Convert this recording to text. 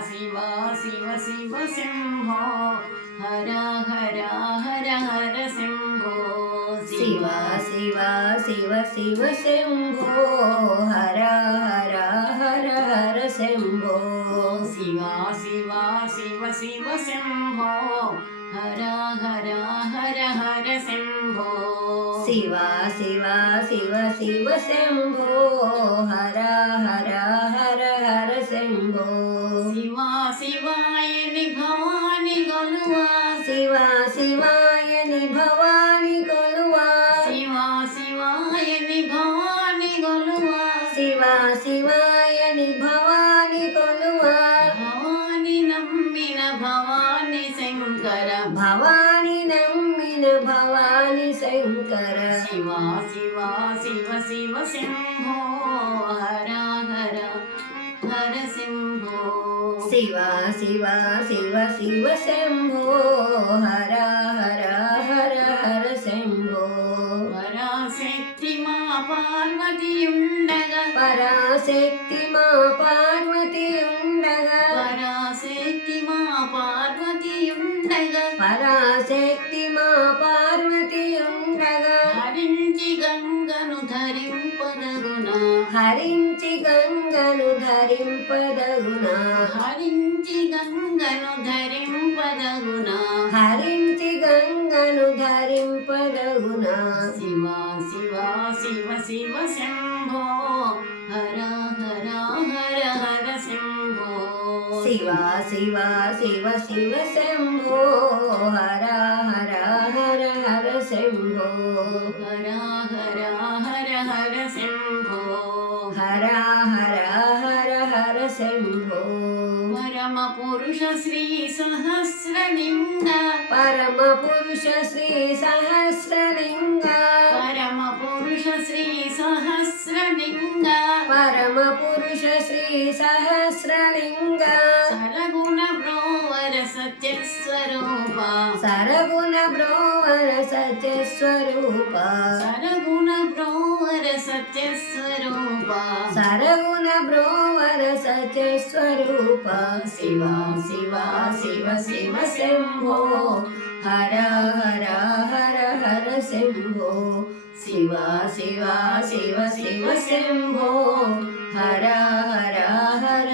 शिव शिव शिव शम्भो हर हर हर हर शम्भो शिव शिव शिव शिव शम्भो हर हर हर हर शम्भो शिव शिव शिव शिव शम्भो हर हर हर हर शम्भो शिव शिव शिव शिव शम्भो हर हर हर हर शम्भो शिव शिवाय भवानी गोलुवा शिव शिवाय भवानी गोलुवा शिव शिवाय भवानी गोलुवा शिव शिवाय भवानी गोलुवा भवानी नम्मिन भवानी शंकर भवानी नम्मिन भवानी शंकर शिव शिव शिव शिव शम्भो हर हर हर शम्भो शिव शिव शिव शिव शम्भो हर हर हर हर शम्भो पराशक्ति मा पार्वतीयुंडगा पराशक्ति मा पार्वतीयुंडगा पराशक्ति मा पार्वतीयुंडगा पराशक्ति मा पार्वतीयुंडगा हరించి గంగను ధరింపదగునా హరించి గంగను ధరింపదగునా హరించి గంగను ధరింపదగునా హరించి గంగను ధరింపదగునా శివ శివ శివ శివ శంభో హర హర హర హర శంభో शिव शिव शिव शिव शम्भो हर हर हर हर शम्भो हर हर हर हर शंभो हर हर हर हर शम्भो परम पुरुष श्री सहस्रलिंग परम पुरुष श्री सहस्रलिंग परम पुरुष श्री सहस्रलिंग परम पुरुष श्री सहस्रलिंग सरगुण ब्रोवर सत्य स्वरूप सरगुण ब्रोवर सत्य स्वरूप सरगुण ब्रोवर सत्य स्वरूप सरगुण ब्रोवर सत्य स्वरूप शिव शिव शिव शिव शम्भो हर हर हर हर शम्भो शिव शिव शिव शिव शम्भो हर हर हर